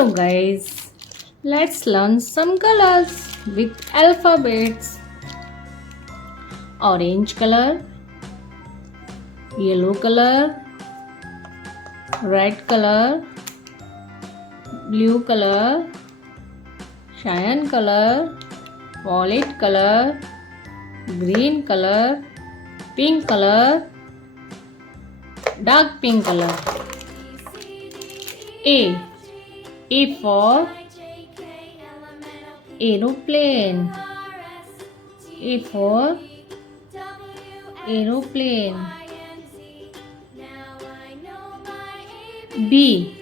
Hello guys, let's learn some colors with alphabets. Orange color, yellow color, red color, blue color, cyan color, violet color, green color, pink color, dark pink color. A for aeroplane. A for aeroplane. B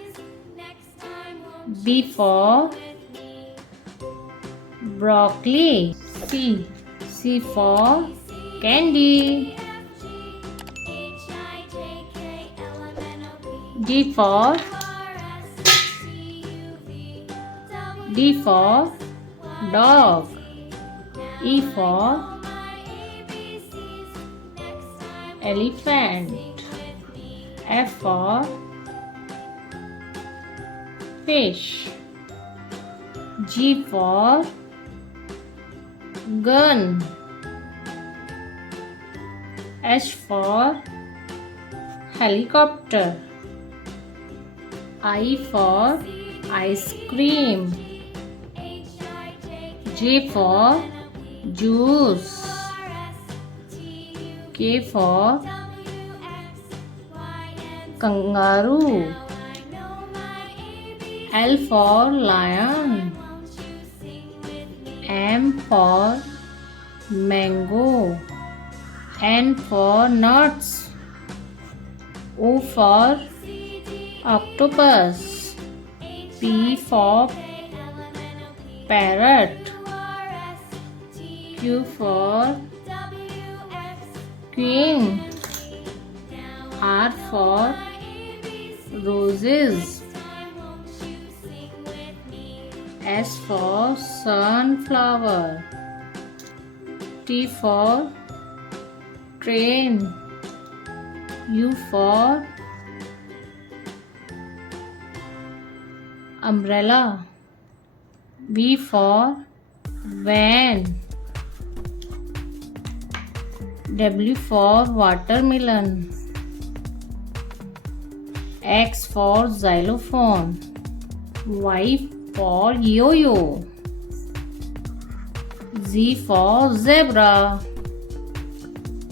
for broccoli. C for candy. D for dog. E for elephant. F for fish. G for gun. H for helicopter. I for ice cream. J for juice. K for kangaroo. L for lion. M for mango. N for nuts. O for octopus. P for parrot. Q for queen. R for roses. S for sunflower. T for train. U for umbrella. V for van. W for watermelon. X for xylophone. Y for yo-yo. Z for zebra.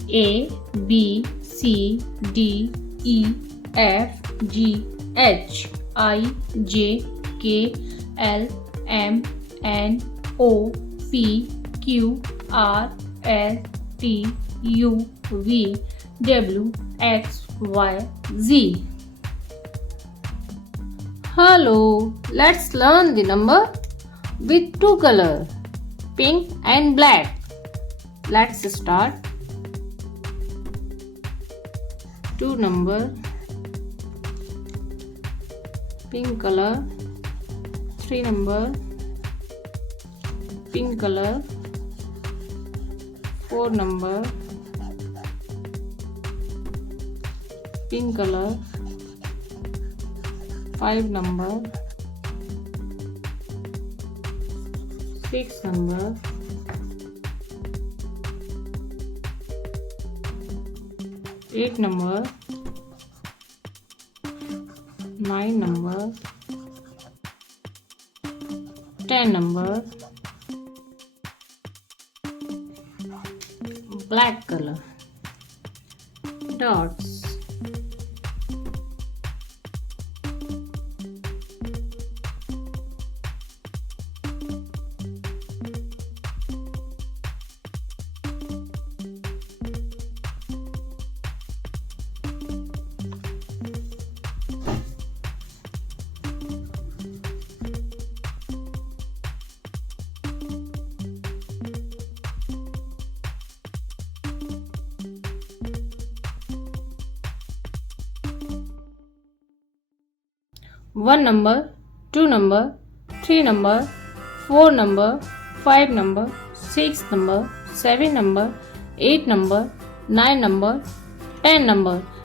A, B, C, D, E, F, G, H, I, J, K, L, M, N, O, P, Q, R, S, T, U, V, W, X, Y, Z. Hello, let's learn the number with two colors, pink and black. Let's start. 2 number, pink color. 3 number, pink color. 4 number, pink color. 5 number, 6 number, 8 number, 9 number, 10 number, black color, dots. One number, 2 number, 3 number, 4 number, 5 number, 6 number, 7 number, 8 number, 9 number, 10 number.